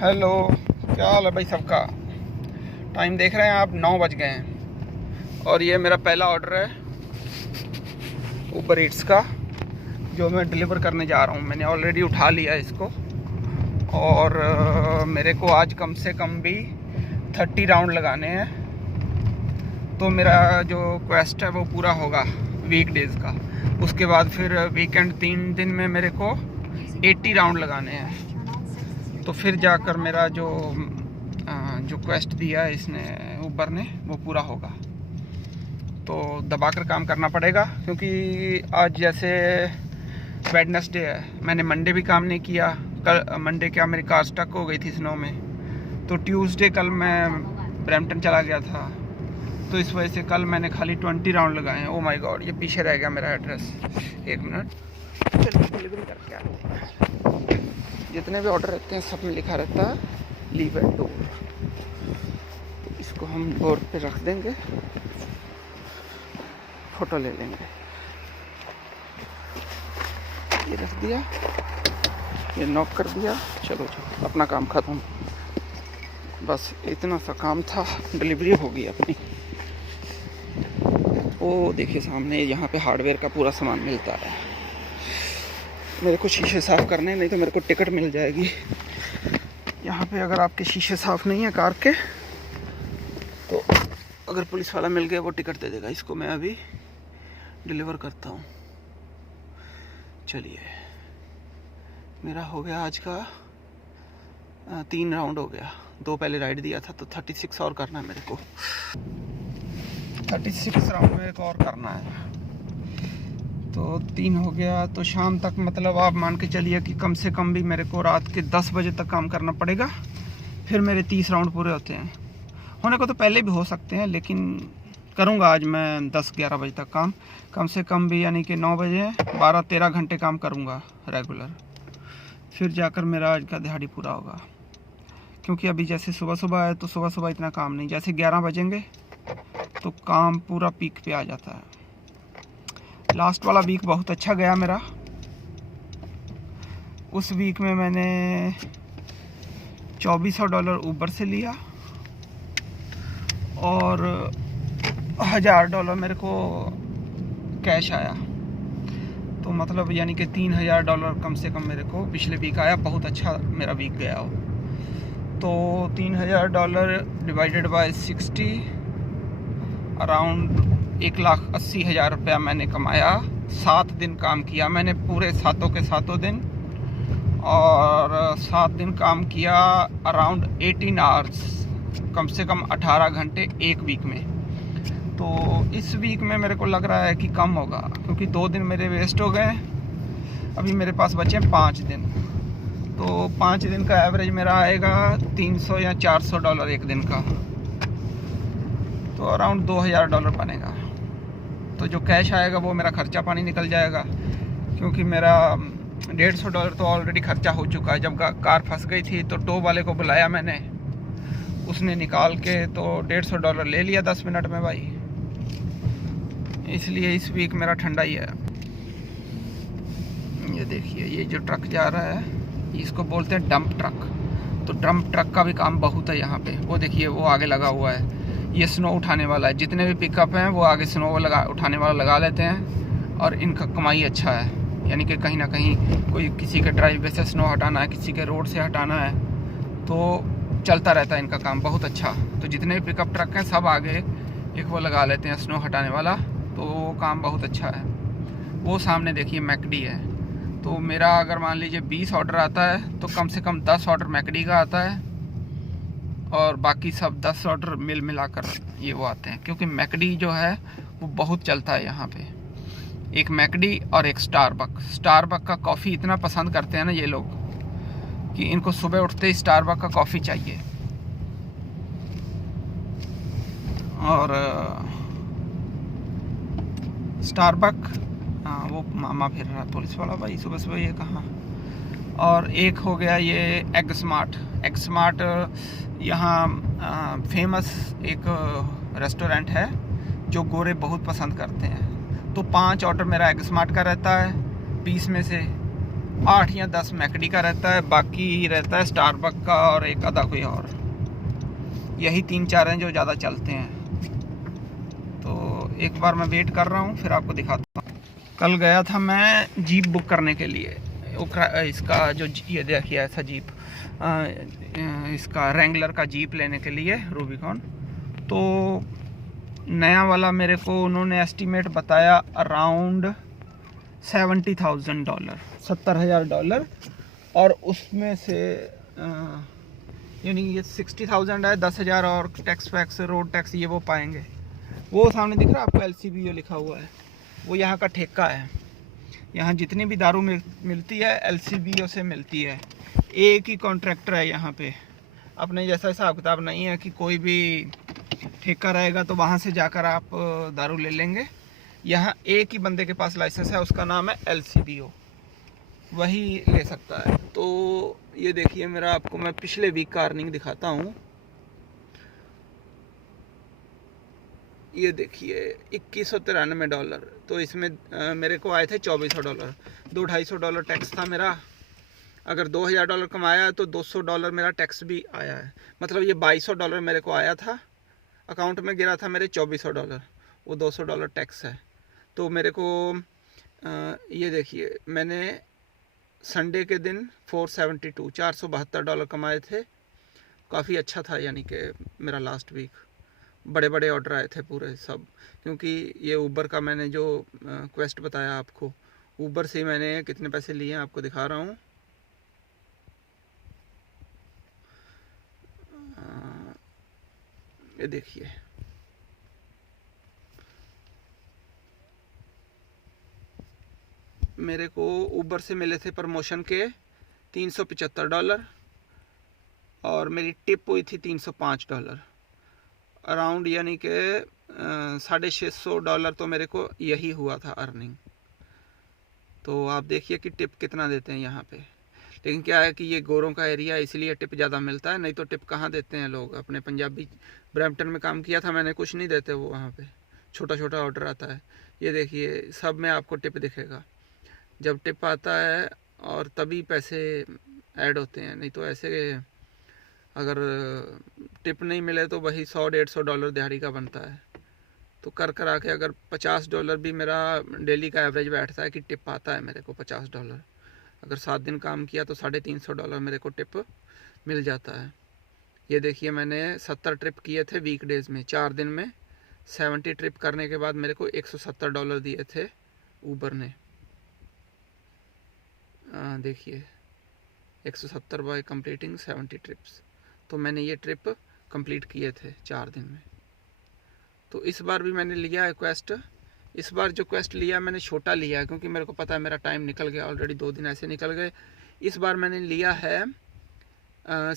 Hello, क्या हाल है भाई सबका। टाइम देख रहे हैं आप, 9 बज गए हैं और ये मेरा पहला ऑर्डर है ऊबर ईट्स का जो मैं डिलीवर करने जा रहा हूँ। मैंने ऑलरेडी उठा लिया है इसको और मेरे को आज कम से कम भी 30 राउंड लगाने हैं, तो मेरा जो क्वेस्ट है वो पूरा होगा वीकडेज़ का। उसके बाद फिर वीकेंड 3 दिन में मेरे को 80 राउंड लगाने हैं, तो फिर जाकर मेरा जो क्वेस्ट दिया है इसने ऊबर ने वो पूरा होगा। तो दबाकर काम करना पड़ेगा क्योंकि आज जैसे वेडनेसडे है, मैंने मंडे भी काम नहीं किया। कल मंडे क्या मेरी कार स्टक हो गई थी स्नो में, तो ट्यूसडे कल मैं ब्रैम्पटन चला गया था, तो इस वजह से कल मैंने खाली 20 राउंड लगाए हैं। ओ माय गॉड, ये पीछे रह गया मेरा एड्रेस। 1 मिनट, चलिए डिलीवरी करके आते हैं। जितने भी ऑर्डर रहते हैं सब में लिखा रहता है लीव एट डोर, तो इसको हम बोर्ड पे रख देंगे, फ़ोटो ले लेंगे। ये रख दिया, ये नॉक कर दिया, चलो अपना काम ख़त्म। बस इतना सा काम था, डिलीवरी होगी अपनी। वो देखिए सामने, यहाँ पे हार्डवेयर का पूरा सामान मिलता है। मेरे को शीशे साफ़ करने, नहीं तो मेरे को टिकट मिल जाएगी। यहाँ पे अगर आपके शीशे साफ़ नहीं है कार के, तो अगर पुलिस वाला मिल गया वो टिकट दे देगा। इसको मैं अभी डिलीवर करता हूँ। चलिए, मेरा हो गया आज का 3 राउंड हो गया। 2 पहले राइड दिया था, तो 36 और करना है मेरे को। 36 राउंड मेरे को और करना है, तो 3 हो गया। तो शाम तक, मतलब आप मान के चलिए कि कम से कम भी मेरे को रात के 10 बजे तक काम करना पड़ेगा, फिर मेरे 30 राउंड पूरे होते हैं। होने को तो पहले भी हो सकते हैं, लेकिन करूँगा आज मैं 10-11 बजे तक काम, कम से कम भी, यानी कि 9 बजे 12-13 घंटे काम करूँगा रेगुलर। फिर जाकर मेरा आज का दिहाड़ी पूरा होगा, क्योंकि अभी जैसे सुबह सुबह है तो सुबह सुबह इतना काम नहीं, जैसे 11 बजेंगे तो काम पूरा पीक पे आ जाता है। लास्ट वाला वीक बहुत अच्छा गया मेरा। उस वीक में मैंने $2400 ऊबर से लिया और $1000 मेरे को कैश आया, तो मतलब यानी कि $3000 कम से कम मेरे को पिछले वीक आया। बहुत अच्छा मेरा वीक गया हो। तो $3000 डिवाइडेड बाय 60, अराउंड 1,80,000 रुपया मैंने कमाया। 7 दिन काम किया मैंने, पूरे 7 के 7 दिन, और 7 दिन काम किया, अराउंड 18 आवर्स, कम से कम 18 घंटे एक वीक में। तो इस वीक में मेरे को लग रहा है कि कम होगा, क्योंकि 2 दिन मेरे वेस्ट हो गए। अभी मेरे पास बचे 5 दिन, तो 5 दिन का एवरेज मेरा आएगा $300 या $400 एक दिन का, तो अराउंड $2000 बनेगा। तो जो कैश आएगा वो मेरा खर्चा पानी निकल जाएगा, क्योंकि मेरा $150 तो ऑलरेडी खर्चा हो चुका है। जब कार फंस गई थी तो टो वाले को बुलाया मैंने, उसने निकाल के तो $150 ले लिया 10 मिनट में भाई। इसलिए इस वीक मेरा ठंडा ही है। ये देखिए, ये जो ट्रक जा रहा है इसको बोलते हैं डंप ट्रक। तो डंप ट्रक का भी काम बहुत है यहाँ पे। वो देखिए, वो आगे लगा हुआ है, ये स्नो उठाने वाला है। जितने भी पिकअप हैं वो आगे स्नो उठाने वाला लगा लेते हैं, और इनका कमाई अच्छा है। यानी कि कहीं ना कहीं कोई किसी के ड्राइववे से स्नो हटाना है, किसी के रोड से हटाना है, तो चलता रहता है इनका काम बहुत अच्छा। तो जितने भी पिकअप ट्रक हैं सब आगे एक वो लगा लेते हैं स्नो हटाने वाला, तो वो काम बहुत अच्छा है। वो सामने देखिए मैकडी है। तो मेरा अगर मान लीजिए 20 ऑर्डर आता है, तो कम से कम 10 ऑर्डर मैकडी का आता है, और बाकी सब 10 ऑर्डर मिल मिलाकर ये वो आते हैं, क्योंकि मैकडी जो है वो बहुत चलता है यहाँ पे। एक मैकडी और एक स्टारबक का कॉफ़ी इतना पसंद करते हैं ना ये लोग, कि इनको सुबह उठते ही स्टारबक का कॉफ़ी चाहिए। और स्टारबक, वो मामा फिर रहा पुलिस वाला भाई सुबह सुबह, ये कहाँ। और एक हो गया ये एग स्मार्ट, यहाँ फेमस एक रेस्टोरेंट है जो गोरे बहुत पसंद करते हैं। तो 5 ऑर्डर मेरा एग स्मार्ट का रहता है 20 में से, 8 या 10 मैकडी का रहता है, बाकी रहता है स्टारबक का और एक आधा कोई और। यही 3-4 हैं जो ज़्यादा चलते हैं। तो एक बार मैं वेट कर रहा हूँ, फिर आपको दिखाता हूँ। कल गया था मैं जीप बुक करने के लिए, इसका जो ये देखिए ऐसा जीप, इसका रेंगलर का जीप लेने के लिए, रूबिकॉन। तो नया वाला मेरे को उन्होंने एस्टीमेट बताया अराउंड $70,000, $70,000। और उसमें से यानी ये 60,000 है, 10,000 और टैक्स वैक्स रोड टैक्स ये वो पाएंगे। वो सामने दिख रहा है आपको LCBO लिखा हुआ है, वो यहाँ का ठेका है। यहाँ जितनी भी दारू मिलती है LCBO से मिलती है। एक ही कॉन्ट्रैक्टर है यहाँ पे, अपने जैसा हिसाब किताब नहीं है कि कोई भी ठेका रहेगा तो वहाँ से जाकर आप दारू ले लेंगे। यहाँ एक ही बंदे के पास लाइसेंस है, उसका नाम है LCBO, वही ले सकता है। तो ये देखिए मेरा, आपको मैं पिछले वीक का अर्निंग दिखाता हूँ। ये देखिए $2193। तो इसमें मेरे को आए थे $2400, $200-250 टैक्स था मेरा। अगर $2000 कमाया तो $200 मेरा टैक्स भी आया है, मतलब ये $2200 मेरे को आया था। अकाउंट में गिरा था मेरे $2400, वो $200 टैक्स है। तो मेरे को ये देखिए मैंने संडे के दिन $472 कमाए थे। काफ़ी अच्छा था, यानी कि मेरा लास्ट वीक बड़े बड़े ऑर्डर आए थे पूरे सब। क्योंकि ये ऊबर का मैंने जो क्वेस्ट बताया आपको, ऊबर से मैंने कितने पैसे लिए हैं आपको दिखा रहा हूँ। ये देखिए मेरे को ऊबर से मिले थे प्रमोशन के $375 और मेरी टिप हुई थी $305 अराउंड, यानी कि $650 तो मेरे को यही हुआ था अर्निंग। तो आप देखिए कि टिप कितना देते हैं यहाँ पे। लेकिन क्या है कि ये गोरों का एरिया है, इसलिए टिप ज़्यादा मिलता है, नहीं तो टिप कहाँ देते हैं लोग। अपने पंजाबी ब्रैम्पटन में काम किया था मैंने, कुछ नहीं देते वो वहाँ पे, छोटा छोटा ऑर्डर आता है। ये देखिए सब में आपको टिप दिखेगा, जब टिप आता है और तभी पैसे ऐड होते हैं, नहीं तो ऐसे अगर टिप नहीं मिले तो वही $100-150 दिहाड़ी का बनता है। तो कर करा के अगर $50 भी मेरा डेली का एवरेज बैठता है कि टिप आता है मेरे को $50। अगर 7 दिन काम किया तो $350 मेरे को टिप मिल जाता है। ये देखिए मैंने 70 ट्रिप किए थे वीकडेज़ में, 4 दिन में 70 ट्रिप करने के बाद मेरे को $170 दिए थे ऊबर ने। देखिए 170 बाय कंप्लीटिंग 70 ट्रिप्स। तो मैंने ये ट्रिप कंप्लीट किए थे 4 दिन में। तो इस बार भी मैंने लिया है क्वेस्ट। इस बार जो क्वेस्ट लिया मैंने छोटा लिया है, क्योंकि मेरे को पता है मेरा टाइम निकल गया ऑलरेडी, 2 दिन ऐसे निकल गए। इस बार मैंने लिया है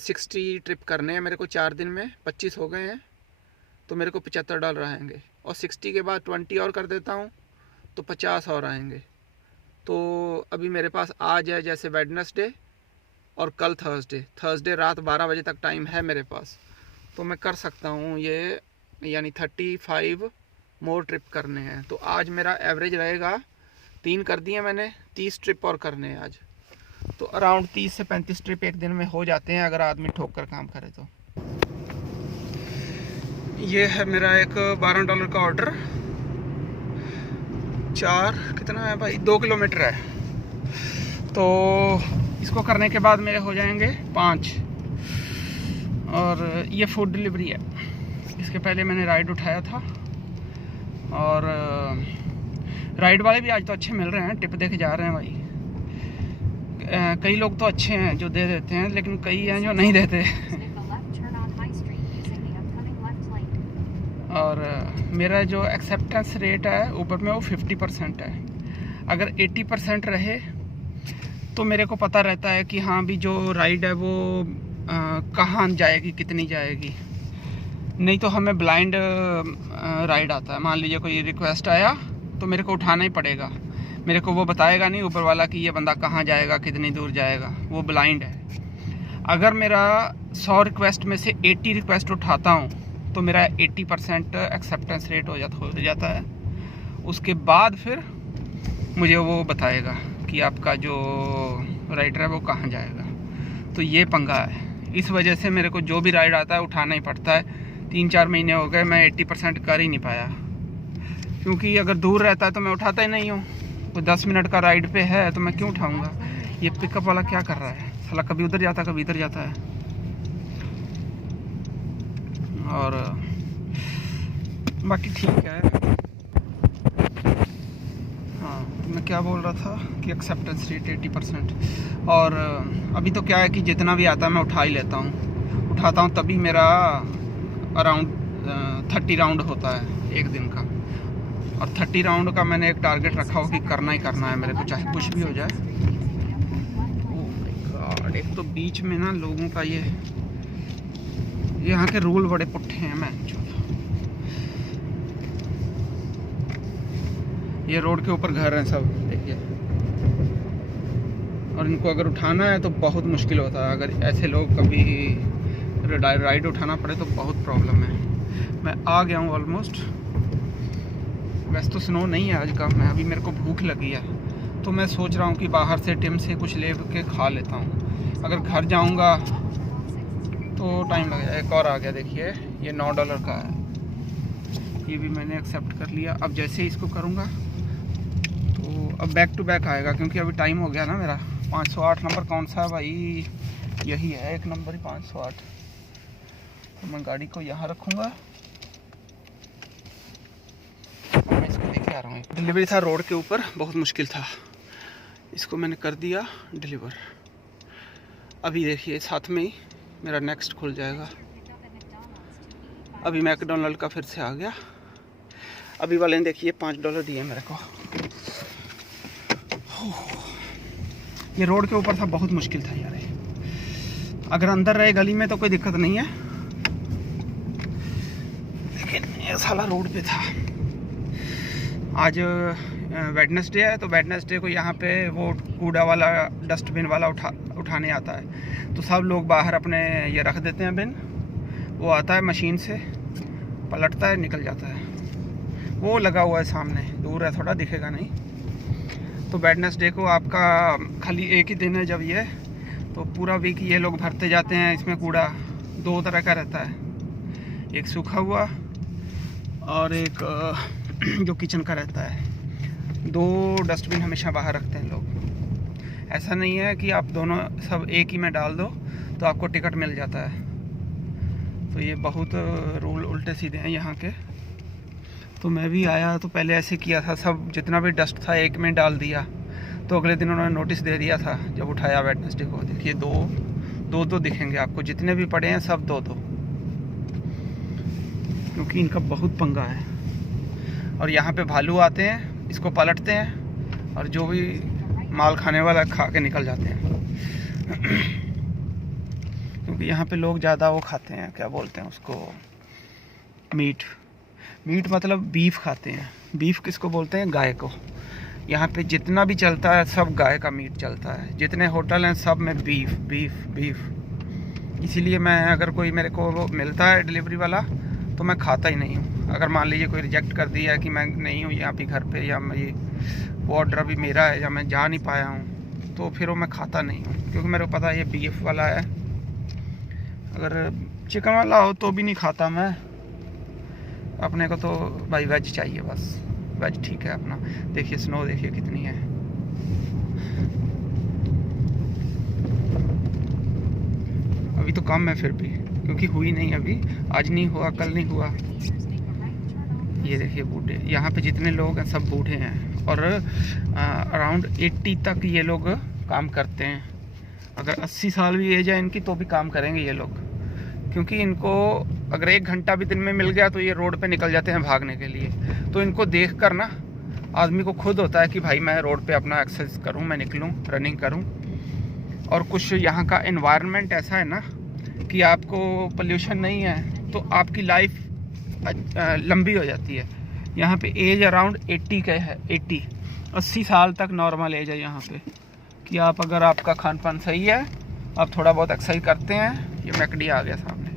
60 ट्रिप करने हैं मेरे को 4 दिन में, 25 हो गए हैं तो मेरे को $75 आएंगे। और 60 के बाद 20 और कर देता हूँ तो 50 और आएंगे। तो अभी मेरे पास आज है जैसे वेडनेसडे और कल थर्सडे रात 12 बजे तक टाइम है मेरे पास, तो मैं कर सकता हूँ ये, यानी 35 मोर ट्रिप करने हैं। तो आज मेरा एवरेज रहेगा, 3 कर दिए मैंने, 30 ट्रिप और करने हैं आज। तो अराउंड 30 से 35 ट्रिप एक दिन में हो जाते हैं अगर आदमी ठोक कर काम करे तो। ये है मेरा एक $12 का ऑर्डर, 4 कितना है भाई, 2 किलोमीटर है। तो इसको करने के बाद मेरे हो जाएंगे 5। और ये फूड डिलीवरी है। इसके पहले मैंने राइड उठाया था और राइड वाले भी आज तो अच्छे मिल रहे हैं, टिप देके जा रहे हैं भाई। कई लोग तो अच्छे हैं जो दे देते हैं, लेकिन कई हैं जो नहीं देते। और मेरा जो एक्सेप्टेंस रेट है ऊपर में वो 50% है। अगर 80% रहे तो मेरे को पता रहता है कि हाँ भी जो राइड है वो कहाँ जाएगी, कितनी जाएगी। नहीं तो हमें ब्लाइंड राइड आता है। मान लीजिए कोई रिक्वेस्ट आया तो मेरे को उठाना ही पड़ेगा, मेरे को वो बताएगा नहीं ऊपर वाला कि ये बंदा कहाँ जाएगा, कितनी दूर जाएगा, वो ब्लाइंड है। अगर मेरा 100 रिक्वेस्ट में से 80 रिक्वेस्ट उठाता हूँ तो मेरा 80% एक्सेप्टेंस रेट हो जाता है। उसके बाद फिर मुझे वो बताएगा कि आपका जो राइडर है वो कहाँ जाएगा। तो ये पंगा है, इस वजह से मेरे को जो भी राइड आता है उठाना ही पड़ता है। 3-4 महीने हो गए मैं 80% कर ही नहीं पाया, क्योंकि अगर दूर रहता है तो मैं उठाता ही नहीं हूँ। वो 10 मिनट का राइड पे है तो मैं क्यों उठाऊँगा। ये पिकअप वाला क्या कर रहा है साला, कभी उधर जाता कभी इधर जाता है। और बाकी ठीक है। हाँ, मैं क्या बोल रहा था कि एक्सेप्टेंस रेट 80%। और अभी तो क्या है कि जितना भी आता है मैं उठा ही लेता हूँ। उठाता हूँ तभी मेरा अराउंड 30 राउंड होता है एक दिन का। और 30 राउंड का मैंने एक टारगेट रखा हो कि करना ही करना है मेरे को, चाहे कुछ भी हो जाए। ओह माय गॉड, एक तो बीच में ना लोगों का ये यहाँ के रूल बड़े पुट्ठे हैं। मैं ये रोड के ऊपर घर हैं सब, देखिए। और इनको अगर उठाना है तो बहुत मुश्किल होता है। अगर ऐसे लोग कभी राइड उठाना पड़े तो बहुत प्रॉब्लम है। मैं आ गया हूँ ऑलमोस्ट। वैसे तो स्नो नहीं है आज का। मैं अभी, मेरे को भूख लगी है तो मैं सोच रहा हूँ कि बाहर से टिम से कुछ ले के खा लेता हूँ। अगर घर जाऊँगा तो टाइम लगेगा। एक और आ गया, देखिए ये $9 का है। ये भी मैंने एक्सेप्ट कर लिया। अब जैसे ही इसको करूँगा तो अब बैक टू बैक आएगा, क्योंकि अभी टाइम हो गया ना मेरा। 508 नंबर कौन सा है भाई, यही है एक नंबर ही 508। तो मैं गाड़ी को यहाँ रखूँगा। मैं इसको लेके आ रहा हूँ। डिलीवरी था रोड के ऊपर, बहुत मुश्किल था। इसको मैंने कर दिया डिलीवर। अभी देखिए साथ में ही मेरा नेक्स्ट खुल जाएगा। अभी मैकडोनल्ड का फिर से आ गया। अभी वाले ने देखिए $5 दिए मेरे को। ये रोड के ऊपर था, बहुत मुश्किल था यार। अगर अंदर रहे गली में तो कोई दिक्कत नहीं है, लेकिन ये साला रोड पे था। आज वेडनेसडे है तो वेडनेसडे को यहाँ पे वो कूड़ा वाला, डस्टबिन वाला उठाने आता है। तो सब लोग बाहर अपने ये रख देते हैं बिन। वो आता है मशीन से, पलटता है, निकल जाता है। वो लगा हुआ है सामने, दूर है थोड़ा, दिखेगा नहीं। तो वेडनेसडे को आपका खाली एक ही दिन है जब ये, तो पूरा वीक ये लोग भरते जाते हैं। इसमें कूड़ा 2 तरह का रहता है, एक सूखा हुआ और एक जो किचन का रहता है। 2 डस्टबिन हमेशा बाहर रखते हैं लोग। ऐसा नहीं है कि आप दोनों सब एक ही में डाल दो तो आपको टिकट मिल जाता है। तो ये बहुत रूल उल्टे सीधे हैं यहाँ के। तो मैं भी आया तो पहले ऐसे किया था, सब जितना भी डस्ट था एक में डाल दिया। तो अगले दिन उन्होंने नोटिस दे दिया था जब उठाया वेडनेसडे को। देखिए दो दिखेंगे आपको, जितने भी पड़े हैं सब 2-2, क्योंकि इनका बहुत पंगा है। और यहाँ पे भालू आते हैं, इसको पलटते हैं और जो भी माल खाने वाला खा के निकल जाते हैं। क्योंकि यहाँ पे लोग ज़्यादा वो खाते हैं, क्या बोलते हैं उसको, मीट मतलब बीफ खाते हैं। बीफ किसको बोलते हैं, गाय को। यहाँ पे जितना भी चलता है सब गाय का मीट चलता है। जितने होटल हैं सब में बीफ। इसीलिए मैं, अगर कोई मेरे को मिलता है डिलीवरी वाला तो मैं खाता ही नहीं हूँ। अगर मान लीजिए कोई रिजेक्ट कर दिया कि मैं नहीं हूँ यहाँ पे घर पे, या मैं वो ऑर्डर अभी मेरा है या मैं जा नहीं पाया हूँ, तो फिर वो मैं खाता नहीं हूँ, क्योंकि मेरे को पता है ये बीफ वाला है। अगर चिकन वाला हो तो भी नहीं खाता मैं। अपने को तो भाई वेज चाहिए बस, वेज ठीक है अपना। देखिए स्नो देखिए कितनी है। अभी तो कम है फिर भी, क्योंकि हुई नहीं अभी, आज नहीं हुआ, कल नहीं हुआ। ये देखिए बूढ़े, यहाँ पे जितने लोग हैं सब बूढ़े हैं। और अराउंड 80 तक ये लोग काम करते हैं। अगर 80 साल भी एज है इनकी तो भी काम करेंगे ये लोग, क्योंकि इनको अगर 1 घंटा भी दिन में मिल गया तो ये रोड पे निकल जाते हैं भागने के लिए। तो इनको देख कर ना आदमी को खुद होता है कि भाई मैं रोड पे अपना एक्सरसाइज करूं, मैं निकलूं, रनिंग करूं। और कुछ यहाँ का एनवायरनमेंट ऐसा है ना कि आपको पोल्यूशन नहीं है तो आपकी लाइफ लंबी हो जाती है। यहाँ पे एज अराउंड 80 का है, 80 साल तक नॉर्मल एज है यहाँ पे। कि आप, अगर आपका खान पान सही है, आप थोड़ा बहुत एक्सरसाइज करते हैं, ये मैकडी आ गया सामने,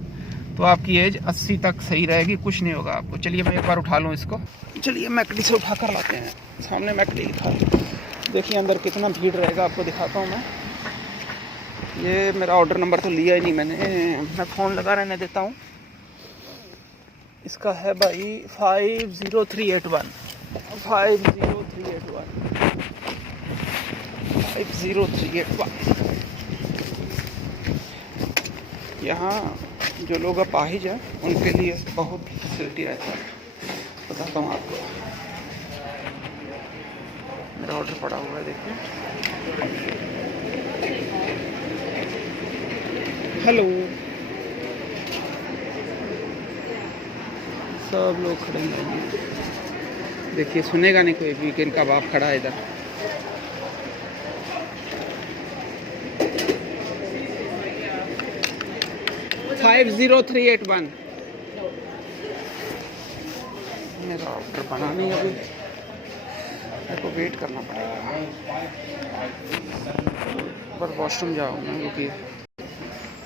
तो आपकी एज 80 तक सही रहेगी, कुछ नहीं होगा आपको। चलिए मैं एक बार उठा लूँ इसको। चलिए मैकडी से उठा कर लाते हैं। सामने मैकडी था, देखिए अंदर कितना भीड़ रहेगा आपको दिखाता हूँ मैं। ये मेरा ऑर्डर नंबर तो लिया ही नहीं मैंने, मैं फ़ोन लगा रहने देता हूँ। इसका है भाई 50381 50381 50381। यहाँ जो लोग अपाहिज हैं उनके लिए बहुत फैसिलिटी रहता है, बताता हूँ आपको। मेरा ऑर्डर पड़ा हुआ है, देखिए। हेलो, सब लोग खड़े हैं, देखिए। सुनेगा नहीं कोई, वीकेंड का बाप खड़ा है इधर। फाइव 50381। मेरा ऑर्डर बना नहीं अभी, मेरे को वेट करना पड़ेगा। पर वॉशरूम जाऊँ मैं, क्योंकि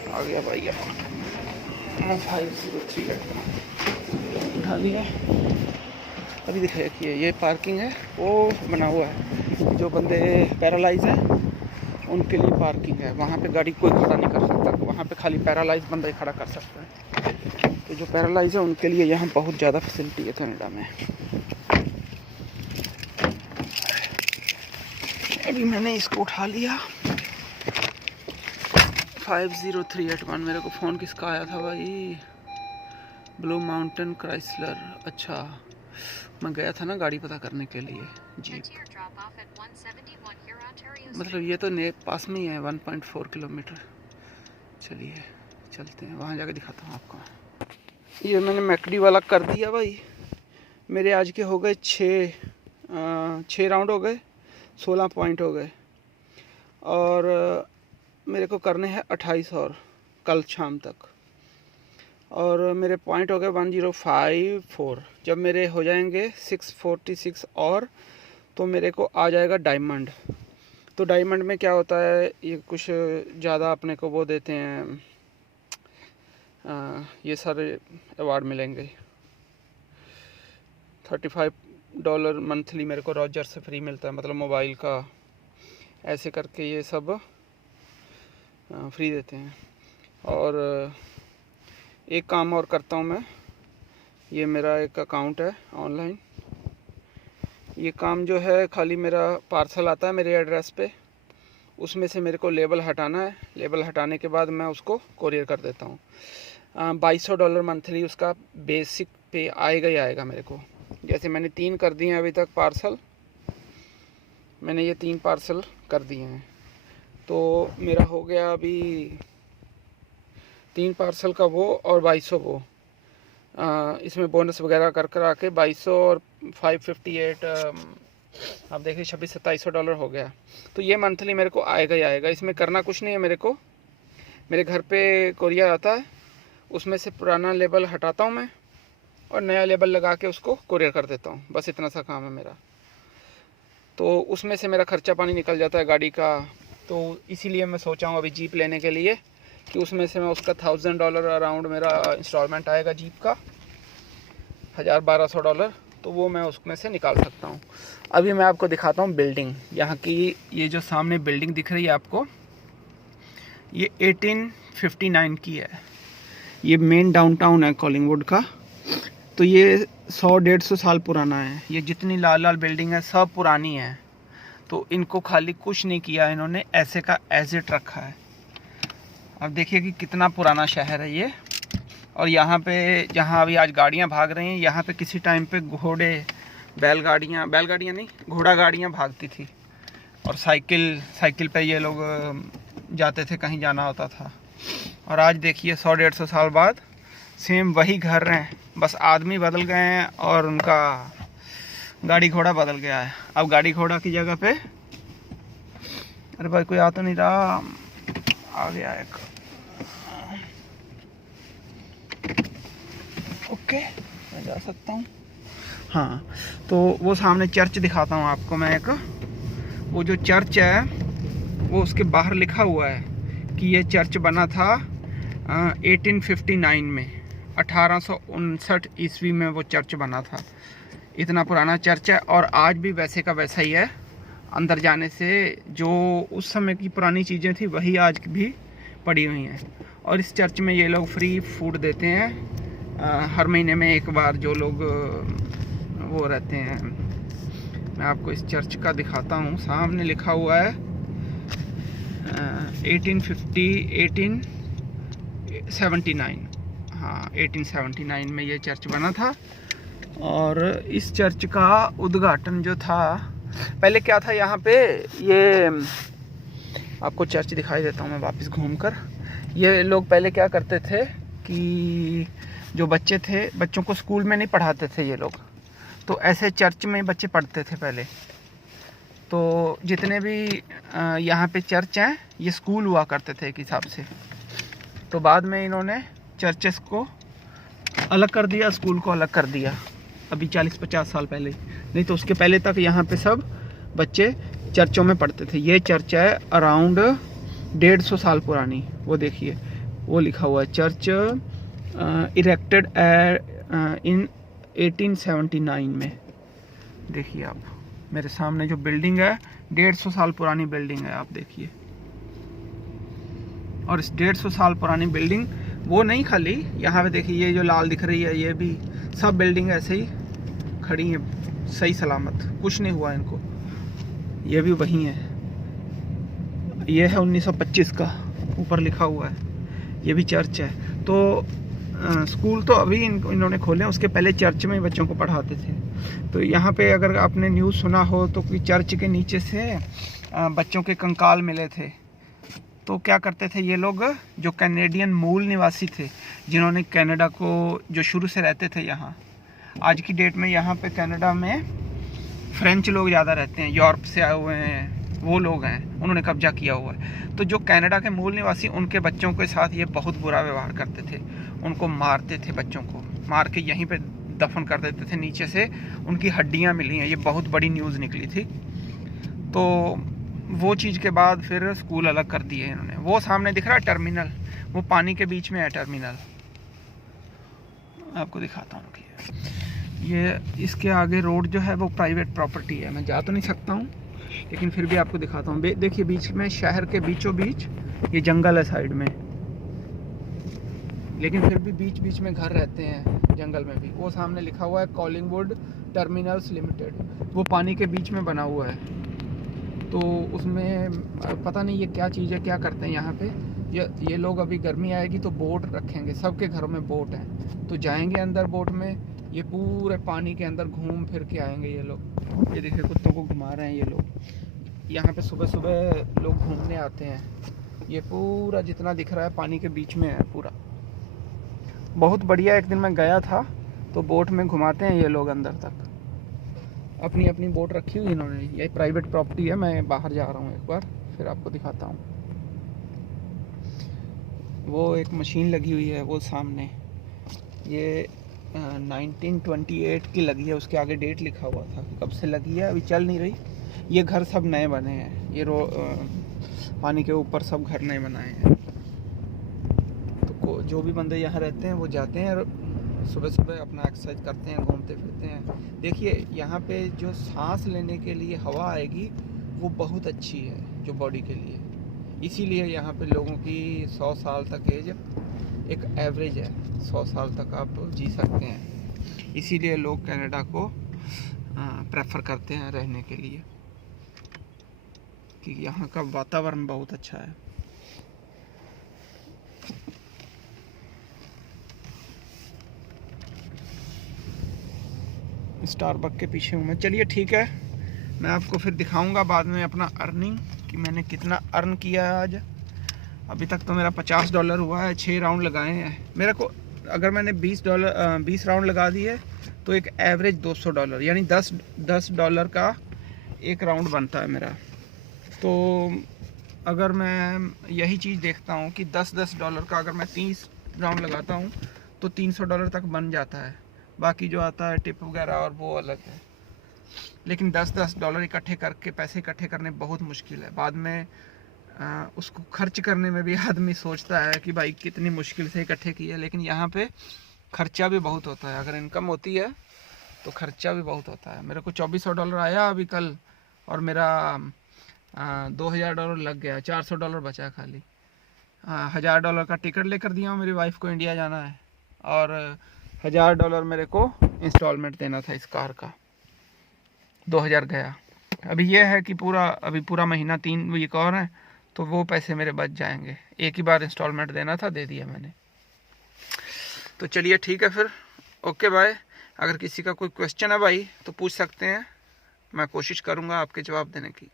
आ गया भाई। 50381 उठा लिया। अभी दिखाया कि ये पार्किंग है, वो बना हुआ है जो बंदे पैरालाइज हैं उनके लिए पार्किंग है। वहाँ पे गाड़ी कोई खड़ा नहीं कर सकता, वहाँ पे खाली पैरालाइज बंदा ही खड़ा कर सकता है। तो जो पैरालाइज है उनके लिए यहाँ बहुत ज़्यादा फैसिलिटी है कनाडा में। अभी मैंने इसको उठा लिया। 50381। मेरे को फ़ोन किसका आया था भाई? Blue mountain Chrysler. अच्छा, मैं गया था ना गाड़ी पता करने के लिए जी। मतलब ये तो पास में ही है, 1.4 किलोमीटर। चलिए चलते हैं, वहाँ जाके दिखाता हूँ आपको। ये मैंने मैकडी वाला कर दिया भाई। मेरे आज के हो गए 6 राउंड हो गए, 16 पॉइंट हो गए। और मेरे को करने हैं 28 और कल शाम तक। और मेरे पॉइंट हो गए 1054। जब मेरे हो जाएंगे 646 और, तो मेरे को आ जाएगा डायमंड। तो डायमंड में क्या होता है, ये कुछ ज़्यादा अपने को वो देते हैं, ये सारे अवार्ड मिलेंगे। $35 मंथली मेरे को रॉजर से फ्री मिलता है, मतलब मोबाइल का। ऐसे करके ये सब फ्री देते हैं। और एक काम और करता हूँ मैं, ये मेरा एक अकाउंट है ऑनलाइन। ये काम जो है, खाली मेरा पार्सल आता है मेरे एड्रेस पे, उसमें से मेरे को लेबल हटाना है। लेबल हटाने के बाद मैं उसको कोरियर कर देता हूँ। $2200 मंथली उसका बेसिक पे आएगा ही आएगा मेरे को। जैसे मैंने 3 कर दिए हैं अभी तक पार्सल, मैंने ये 3 पार्सल कर दिए हैं। तो मेरा हो गया अभी 3 पार्सल का वो और 2200 वो। इसमें बोनस वगैरह कर आके 2200 और 558, आप देखिए $2600-2700 हो गया। तो ये मंथली मेरे को आएगा ही आएगा। इसमें करना कुछ नहीं है मेरे को। मेरे घर पे कोरियर आता है, उसमें से पुराना लेबल हटाता हूँ मैं और नया लेबल लगा के उसको कोरियर कर देता हूँ। बस इतना सा काम है मेरा। तो उसमें से मेरा खर्चा पानी निकल जाता है गाड़ी का। तो इसीलिए मैं सोचा हूँ अभी जीप लेने के लिए कि उसमें से मैं उसका $1000 अराउंड मेरा इंस्टॉलमेंट आएगा जीप का, $1200। तो वो मैं उसमें से निकाल सकता हूँ। अभी मैं आपको दिखाता हूँ बिल्डिंग यहाँ की। ये जो सामने बिल्डिंग दिख रही है आपको, ये 1859 की है। ये मेन डाउनटाउन है कॉलिंगवुड का। तो ये 100-150 साल पुराना है। ये जितनी लाल लाल बिल्डिंग है सब पुरानी है। तो इनको खाली कुछ नहीं किया इन्होंने, ऐसे का एज इट रखा है। अब देखिए कि कितना पुराना शहर है ये। और यहाँ पे जहाँ अभी आज गाड़ियाँ भाग रही हैं, यहाँ पे किसी टाइम पे घोड़े, बैलगाड़ियाँ नहीं, घोड़ा गाड़ियाँ भागती थी। और साइकिल पे ये लोग जाते थे, कहीं जाना होता था। और आज देखिए 100-150 साल बाद सेम वही घर हैं, बस आदमी बदल गए हैं और उनका गाड़ी घोड़ा बदल गया है। अब गाड़ी घोड़ा की जगह पे, अरे भाई कोई आ तो नहीं रहा, आ गया एक। ओके, मैं जा सकता हूँ। हाँ, तो वो सामने चर्च दिखाता हूँ आपको मैं एक। वो जो चर्च है वो उसके बाहर लिखा हुआ है कि ये चर्च बना था 1859 में, 1859 ईस्वी में वो चर्च बना था। इतना पुराना चर्च है और आज भी वैसे का वैसा ही है। अंदर जाने से जो उस समय की पुरानी चीज़ें थी वही आज भी पड़ी हुई हैं। और इस चर्च में ये लोग फ्री फूड देते हैं हर महीने में एक बार, जो लोग वो रहते हैं। मैं आपको इस चर्च का दिखाता हूँ, सामने लिखा हुआ है 1879। हाँ, 1879 में ये चर्च बना था। और इस चर्च का उद्घाटन जो था, पहले क्या था यहाँ पे, ये आपको चर्च दिखाई देता हूँ मैं वापस घूमकर। ये लोग पहले क्या करते थे कि जो बच्चे थे, बच्चों को स्कूल में नहीं पढ़ाते थे ये लोग, तो ऐसे चर्च में बच्चे पढ़ते थे पहले। तो जितने भी यहाँ पे चर्च हैं ये स्कूल हुआ करते थे एक हिसाब से। तो बाद में इन्होंने चर्चेस को अलग कर दिया, स्कूल को अलग कर दिया, अभी 40-50 साल पहले। नहीं तो उसके पहले तक यहाँ पे सब बच्चे चर्चों में पढ़ते थे। ये चर्च है अराउंड 150 साल पुरानी, वो देखिए, वो लिखा हुआ है चर्च इरेक्टेड इन 1879 में। देखिए आप मेरे सामने जो बिल्डिंग है, 150 साल पुरानी बिल्डिंग है, आप देखिए। और इस 150 साल पुरानी बिल्डिंग वो नहीं खाली, यहाँ पे देखिए ये जो लाल दिख रही है, ये भी सब बिल्डिंग ऐसे ही खड़ी हैं सही सलामत, कुछ नहीं हुआ इनको। ये भी वही है, ये है 1925 का, ऊपर लिखा हुआ है, ये भी चर्च है। तो स्कूल तो अभी इन्होंने खोले, उसके पहले चर्च में बच्चों को पढ़ाते थे। तो यहाँ पे अगर आपने न्यूज़ सुना हो तो कि चर्च के नीचे से बच्चों के कंकाल मिले थे। तो क्या करते थे ये लोग, जो कैनेडियन मूल निवासी थे, जिन्होंने कनाडा को, जो शुरू से रहते थे यहाँ, आज की डेट में यहाँ पे कनाडा में फ्रेंच लोग ज़्यादा रहते हैं, यूरोप से आए हुए हैं वो लोग हैं, उन्होंने कब्जा किया हुआ है। तो जो कनाडा के मूल निवासी, उनके बच्चों के साथ ये बहुत बुरा व्यवहार करते थे, उनको मारते थे, बच्चों को मार के यहीं पे दफन कर देते थे, नीचे से उनकी हड्डियाँ मिली हैं, ये बहुत बड़ी न्यूज़ निकली थी। तो वो चीज़ के बाद फिर स्कूल अलग कर दिए इन्होंने। वो सामने दिख रहा है टर्मिनल, वो पानी के बीच में है टर्मिनल, आपको दिखाता हूँ कि ये इसके आगे रोड जो है वो प्राइवेट प्रॉपर्टी है, मैं जा तो नहीं सकता हूँ, लेकिन फिर भी आपको दिखाता हूँ। देखिए बीच में, शहर के बीचों बीच ये जंगल है साइड में, लेकिन फिर भी बीच बीच में घर रहते हैं जंगल में भी। वो सामने लिखा हुआ है कॉलिंगवुड टर्मिनल्स लिमिटेड, वो पानी के बीच में बना हुआ है। तो उसमें पता नहीं ये क्या चीज़ है, क्या करते हैं यहाँ पे। ये लोग अभी गर्मी आएगी तो बोट रखेंगे, सबके घरों में बोट है, तो जाएंगे अंदर बोट में, ये पूरे पानी के अंदर घूम फिर के आएंगे ये लोग। ये देखिए कुत्तों को घुमा रहे हैं ये लोग। यहाँ पे सुबह सुबह लोग घूमने आते हैं। ये पूरा जितना दिख रहा है पानी के बीच में है पूरा, बहुत बढ़िया। एक दिन मैं गया था तो बोट में घुमाते हैं ये लोग अंदर तक, अपनी अपनी बोट रखी हुई इन्होंने। ये प्राइवेट प्रॉपर्टी है। मैं बाहर जा रहा हूँ एक बार, फिर आपको दिखाता हूँ। वो एक मशीन लगी हुई है वो सामने, ये 1928 की लगी है, उसके आगे डेट लिखा हुआ था, कब से लगी है अभी चल नहीं रही। ये घर सब नए बने हैं, ये पानी के ऊपर सब घर नए बनाए हैं। तो जो भी बंदे यहाँ रहते हैं वो जाते हैं और सुबह सुबह अपना एक्सरसाइज करते हैं, घूमते फिरते हैं। देखिए यहाँ पे जो सांस लेने के लिए हवा आएगी वो बहुत अच्छी है जो बॉडी के लिए, इसीलिए यहाँ पे लोगों की 100 साल तक एज एक एवरेज है, 100 साल तक आप जी सकते हैं। इसीलिए लोग कनाडा को प्रेफर करते हैं रहने के लिए, कि यहाँ का वातावरण बहुत अच्छा है। स्टारबक के पीछे हूँ मैं। चलिए ठीक है, मैं आपको फिर दिखाऊंगा बाद में अपना अर्निंग, कि मैंने कितना अर्न किया है आज। अभी तक तो मेरा $50 हुआ है, 6 राउंड लगाए हैं मेरे को। अगर मैंने $20 राउंड लगा दिए तो एक एवरेज $200, यानी $10 का एक राउंड बनता है मेरा। तो अगर मैं यही चीज़ देखता हूँ कि $10 का अगर मैं 30 राउंड लगाता हूँ तो $300 तक बन जाता है। बाकी जो आता है टिप वगैरह और वो अलग है, लेकिन $10 इकट्ठे करके, पैसे इकट्ठे करने बहुत मुश्किल है। बाद में उसको खर्च करने में भी आदमी सोचता है कि भाई कितनी मुश्किल से इकट्ठे किए, लेकिन यहाँ पे खर्चा भी बहुत होता है। अगर इनकम होती है तो खर्चा भी बहुत होता है। मेरे को $2400 आया अभी कल, और मेरा $2000 लग गया, $400 बचा खाली। $1000 का टिकट लेकर दिया हूँ, मेरी वाइफ को इंडिया जाना है, और $1000 मेरे को इंस्टॉलमेंट देना था इस कार का। 2000 गया। अभी ये है कि पूरा महीना 3 वीक और है, तो वो पैसे मेरे बच जाएंगे। एक ही बार इंस्टॉलमेंट देना था, दे दिया मैंने। तो चलिए ठीक है फिर, ओके बाय। अगर किसी का कोई क्वेश्चन है भाई तो पूछ सकते हैं, मैं कोशिश करूँगा आपके जवाब देने की।